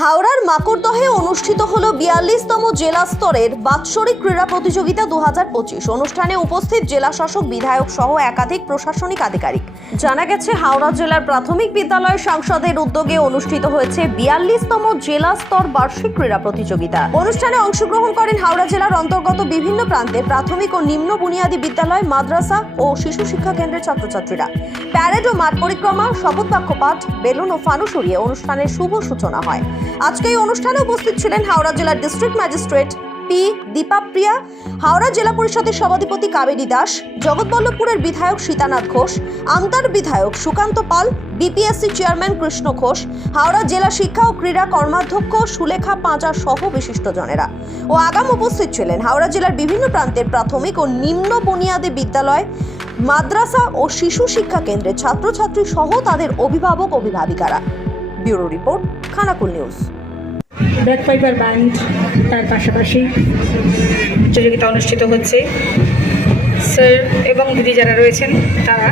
হাওড়ার মাকড়দহে অনুষ্ঠিত হল বিয়াল্লিশতম জেলা স্তরের বাৎসরিক ক্রীড়া প্রতিযোগিতা দু পঁচিশ। অনুষ্ঠানে উপস্থিত জেলা শাসক বিধায়ক সহ একাধিক প্রশাসনিক আধিকারিক। জানা গেছে, হাওড়া জেলার প্রাথমিক বিদ্যালয় সংসদের উদ্যোগে অনুষ্ঠিত হয়েছে বিয়াল্লিশতম জেলা স্তর বার্ষিক ক্রীড়া প্রতিযোগিতা। অনুষ্ঠানে অংশগ্রহণ করেন হাওড়া জেলার অন্তর্গত বিভিন্ন প্রান্তে প্রাথমিক ও নিম্ন বুনিয়াদী বিদ্যালয়, মাদ্রাসা ও শিশু শিক্ষা কেন্দ্রের ছাত্রছাত্রীরা। প্যারেড ও মাঠ পরিক্রমা শপথ বাক্য পাঠ, বেলুন ও ফানুস উড়িয়ে অনুষ্ঠানের শুভ সূচনা হয়। আজকে এই অনুষ্ঠানে উপস্থিত ছিলেন হাওড়া জেলার district magistrate P Dipapriya Howrah জেলা পরিষদের সভাধিপতি কাবেরী দাস, জগৎবল্লভপুরের বিধায়ক সীতানাথ ঘোষ আমতার বিধায়ক সুকান্ত পাল বিপিএসসি চেয়ারম্যান কৃষ্ণ ঘোষ, হাওড়া জেলা শিক্ষা ও ক্রীড়া কর্মাধ্যক্ষ সুলেখা পাঁচা সহ বিশিষ্টজনেরা। ও আগাম উপস্থিত ছিলেন হাওড়া জেলার বিভিন্ন প্রান্তের প্রাথমিক ও নিম্ন বুনিয়াদী বিদ্যালয়, মাদ্রাসা ও শিশু শিক্ষা কেন্দ্রের ছাত্রছাত্রী সহ তাদের অভিভাবক অভিভাবিকারা bureau report, Khanakul news. Black piper band তার পাশাপাশি প্রতিযোগিতা অনুষ্ঠিত হচ্ছে। স্যার এবং দিদি যারা রয়েছেন, তারা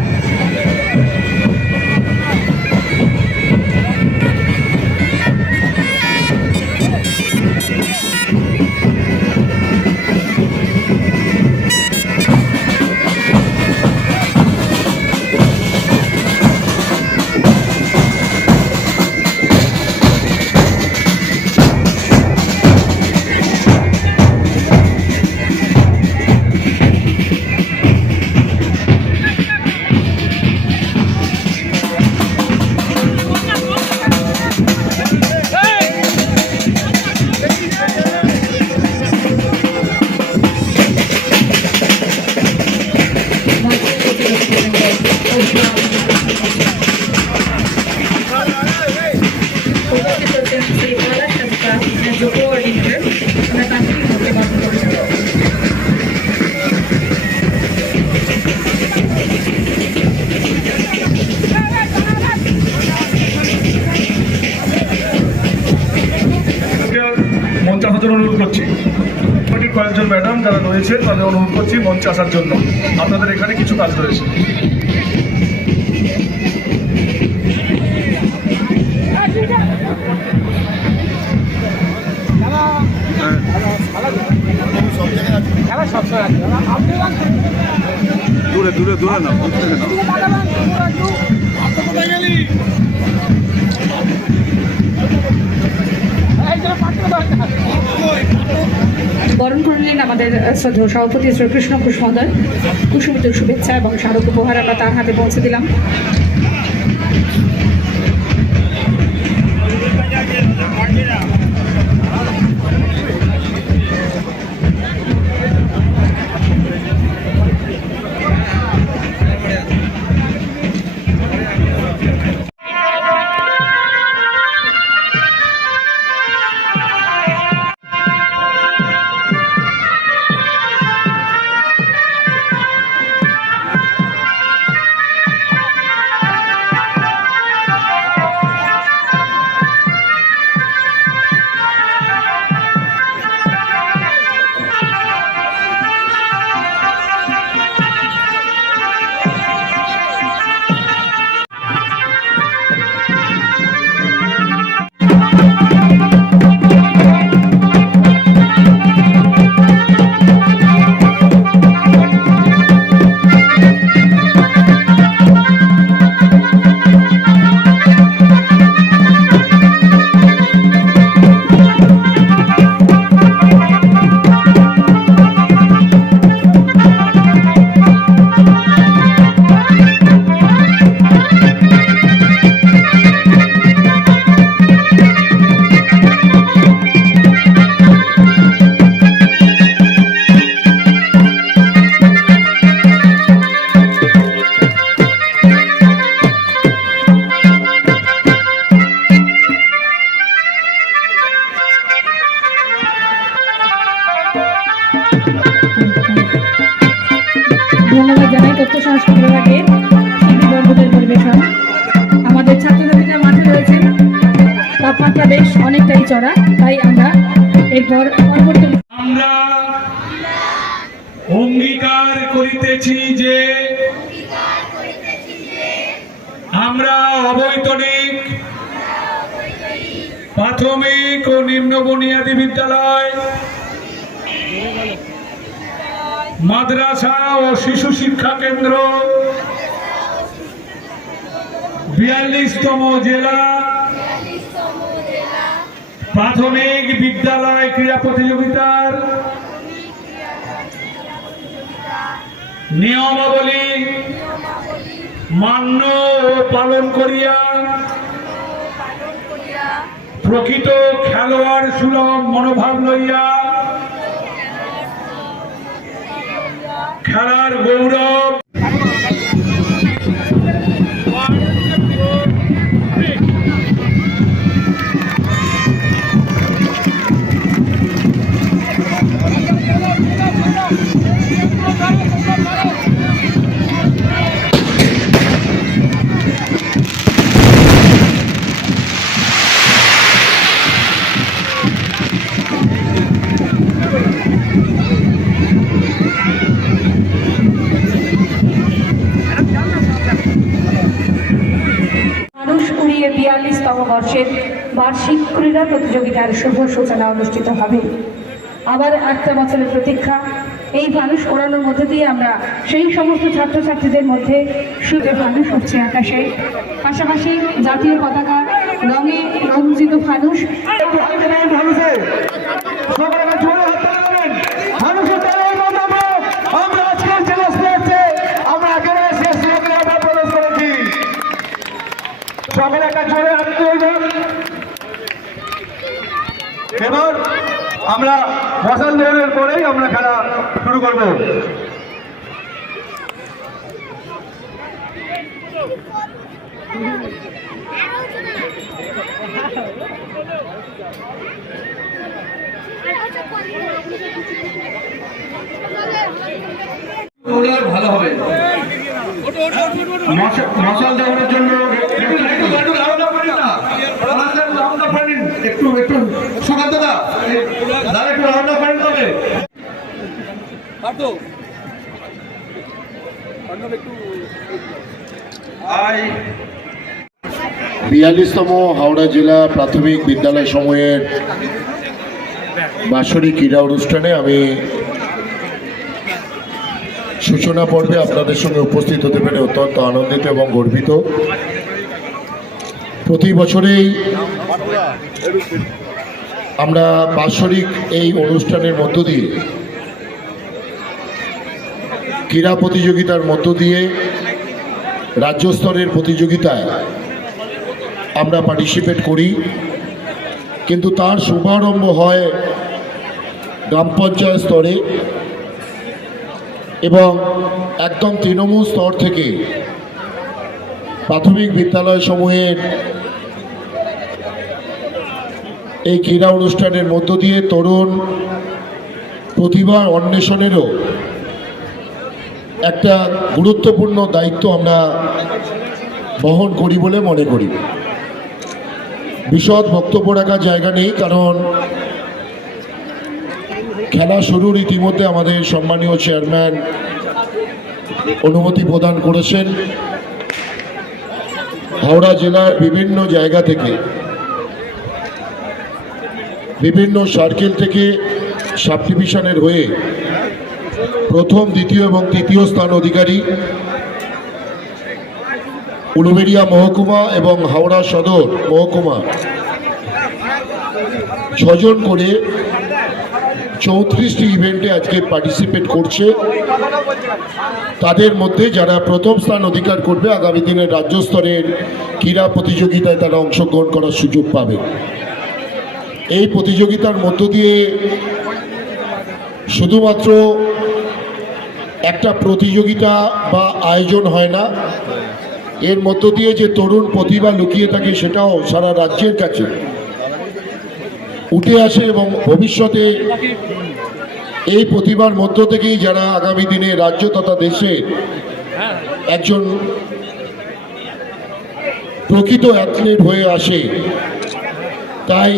যারা রয়েছে তাদের অনুরোধ করছি মঞ্চে আসার জন্য। আপনাদের এখানে কিছু কাজ রয়েছে। দূরে দূরে দূরে না বুঝতে না। বরণ করে নিলেন আমাদের শ্রদ্ধেয় সভাপতি শ্রীকৃষ্ণ ঘোষ মহোদয় কুসুমিত শুভেচ্ছা এবং স্মারক উপহার আমরা তার হাতে পৌঁছে দিলাম। ধন্যবাদ অঙ্গীকার করিতেছি যে আমরা অবৈতনিক, প্রাথমিক ও নিম্ন বুনিয়াদী বিদ্যালয়, মাদ্রাসা ও শিশু শিক্ষা কেন্দ্র, বিয়াল্লিশতম জেলা, প্রাথমিক বিদ্যালয় ক্রীড়া প্রতিযোগিতার নিয়মাবলী মান্য ও পালন করিয়া প্রকৃত খেলোয়াড় সুলভ মনোভাব লইয়া খেলার গৌরব বিয়াল্লিশতম বর্ষের বার্ষিক ক্রীড়া প্রতিযোগিতার শুভ সূচনা অনুষ্ঠিত হবে। আবার একটা বছরের প্রতীক্ষা। এই মানুষ ওড়ানোর মধ্যে দিয়ে আমরা সেই সমস্ত ছাত্রছাত্রীদের মধ্যে শুধু ফানুষ উঠছে আকাশে। পাশাপাশি জাতীয় পতাকা, রঙে রঞ্জিত ফানুষ আমরা আজকের জেলা স্পোর্টসে আমরা একেবারে শেষ লগ্নে আমরা প্রবেশ করেছি সকলে একটা জোরে হাত তুলবেন এবার আমরা মশাল দৌড়ের পরেই আমরা খেলা শুরু করব। ভালো হবে। মশাল দেওয়ার জন্য একটু একটু একটু রাউন্ড করেন না আমাদের রাউন্ড করেন একটু একটু সুকান্ত দা দাদা একটু রাউন্ড করেন তবে আই বিয়াল্লিশতম হাওড়া জেলা প্রাথমিক বিদ্যালয় সমূহের বাৎসরিক ক্রীড়া অনুষ্ঠানে আমি সূচনা পর্বে আপনাদের সঙ্গে উপস্থিত হতে পেরে অত্যন্ত আনন্দিত এবং গর্বিত। প্রতি বছরেই আমরা বাৎসরিক এই অনুষ্ঠানের মধ্য দিয়ে ক্রীড়া প্রতিযোগিতার মধ্য দিয়ে রাজ্য স্তরের প্রতিযোগিতায় আমরা পার্টিসিপেট করি। কিন্তু তার শুভারম্ভ হয় গ্রাম পঞ্চায়েত স্তরে এবং একদম তৃণমূল স্তর থেকে প্রাথমিক বিদ্যালয় সমূহের এই ক্রীড়া অনুষ্ঠানের মধ্য দিয়ে তরুণ প্রতিভা অন্বেষণেরও একটা গুরুত্বপূর্ণ দায়িত্ব আমরা বহন করি বলে মনে করি। বিশদ বক্তব্য রাখার জায়গা নেই, কারণ খেলা শুরুর ইতিমধ্যে আমাদের সম্মানীয় চেয়ারম্যান অনুমতি প্রদান করেছেন। হাওড়া জেলার বিভিন্ন জায়গা থেকে, বিভিন্ন সার্কেল থেকে সাব ডিভিশনের হয়ে প্রথম, দ্বিতীয় এবং তৃতীয় স্থান অধিকারী উলুবেড়িয়া মহকুমা এবং হাওড়া সদর মহকুমা। ছজন করে চৌত্রিশটি ইভেন্টে আজকে পার্টিসিপেট করছে। তাদের মধ্যে যারা প্রথম স্থান অধিকার করবে, আগামী দিনে রাজ্য স্তরের ক্রীড়া প্রতিযোগিতায় তারা অংশগ্রহণ করার সুযোগ পাবে। এই প্রতিযোগিতার মধ্য দিয়ে শুধুমাত্র একটা প্রতিযোগিতা বা আয়োজন হয় না। এর মধ্য দিয়ে যে তরুণ প্রতিভা লুকিয়ে থাকে সেটাও সারা রাজ্যের কাছে উঠে আসে এবং ভবিষ্যতে এই প্রতিভার মধ্য থেকেই যারা আগামী দিনে রাজ্য তথা দেশে একজন প্রকৃত অ্যাথলেট হয়ে আসে, তাই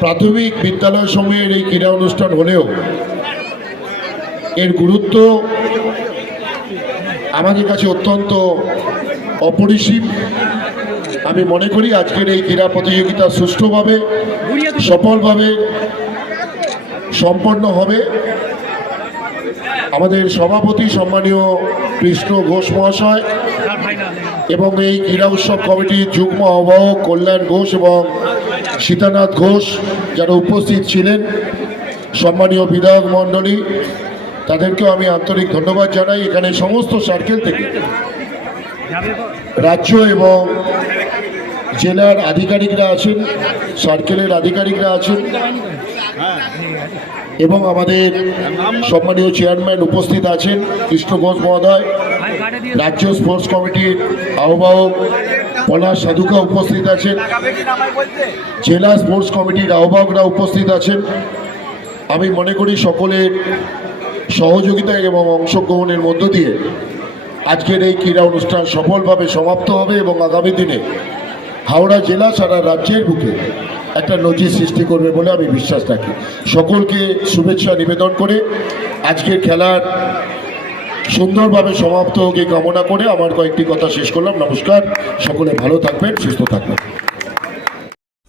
প্রাথমিক বিদ্যালয় সময়ের এই ক্রীড়া অনুষ্ঠান হলেও এর গুরুত্ব আমাদের কাছে অত্যন্ত অপরিসীম। আমি মনে করি আজকের এই ক্রীড়া প্রতিযোগিতা সুষ্ঠুভাবে, সফলভাবে সম্পন্ন হবে। আমাদের সভাপতি সম্মানীয় কৃষ্ণ ঘোষ মহাশয় এবং এই ক্রীড়া উৎসব কমিটির যুগ্ম আহ্বায়ক কল্যাণ ঘোষ এবং সীতানাথ ঘোষ যারা উপস্থিত ছিলেন, সম্মানীয় বিধায়ক মণ্ডলী তাদেরকেও আমি আন্তরিক ধন্যবাদ জানাই এখানে সমস্ত সার্কেল থেকে। রাজ্য এবং জেলার আধিকারিকরা আছেন সার্কেলের আধিকারিকরা আছেন এবং আমাদের সম্মানীয় চেয়ারম্যান উপস্থিত আছেন, কৃষ্ণ ঘোষ মহোদয়, রাজ্য স্পোর্টস কমিটির আহ্বায়ক পলাশ সাধুকা উপস্থিত আছেন, জেলা স্পোর্টস কমিটির আহ্বায়করা উপস্থিত আছেন। আমি মনে করি সকলের সহযোগিতা এবং অংশগ্রহণের মধ্য দিয়ে আজকের এই ক্রীড়া অনুষ্ঠান সফলভাবে সমাপ্ত হবে এবং আগামী দিনে হাওড়া জেলা সারা রাজ্যের বুকে একটা নজির সৃষ্টি করবে বলে আমি বিশ্বাস রাখি। সকলকে শুভেচ্ছা নিবেদন করে আজকের খেলার সুন্দরভাবে সমাপ্ত হোক কামনা করে আমার কয়েকটি কথা শেষ করলাম। নমস্কার। সকলে ভালো থাকবেন, সুস্থ থাকবেন।